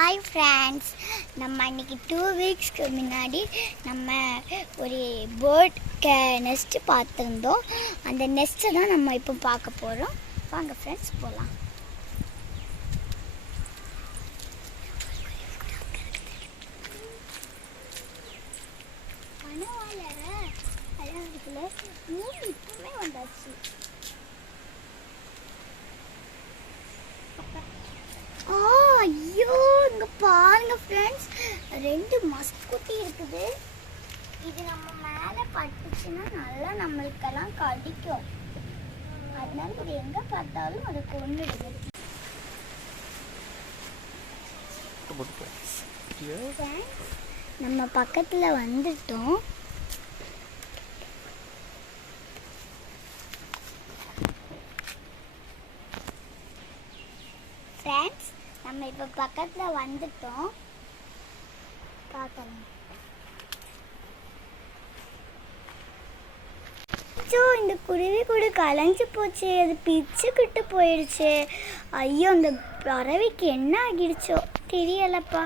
Hi friends, நம்ம இன்றைக்கி 2 வீக்ஸ்க்கு முன்னாடி நம்ம ஒரு பேர்ட் நெஸ்ட்டு பார்த்துருந்தோம். அந்த நெஸ்ட்டை தான் நம்ம இப்போ பார்க்க போகிறோம். வாங்க ஃப்ரெண்ட்ஸ் போகலாம். அழகுல இப்பவுமே வந்தாச்சு. ஐயோ, இங்க பாருங்க ஃப்ரெண்ட்ஸ், 2 மஸ்குட்டி இருக்குது. இது நம்ம மேலே பட்டுச்சுன்னா நல்லா நம்மளுக்கெல்லாம் கடிக்கும். அதனால இது எங்க பார்த்தாலும் அதை கொண்டுடுது. நம்ம பக்கத்துல வந்துட்டோம். ஃப்ரெண்ட்ஸ், நம்ம இப்போ பக்கத்தில் வந்துட்டோம். பார்க்கலாம். இந்த குருவி கூட கலைஞ்சு போச்சு, அது பிச்சுக்கிட்டு போயிடுச்சு. ஐயோ, அந்த பறவைக்கு என்ன ஆகிடுச்சோ தெரியலப்பா.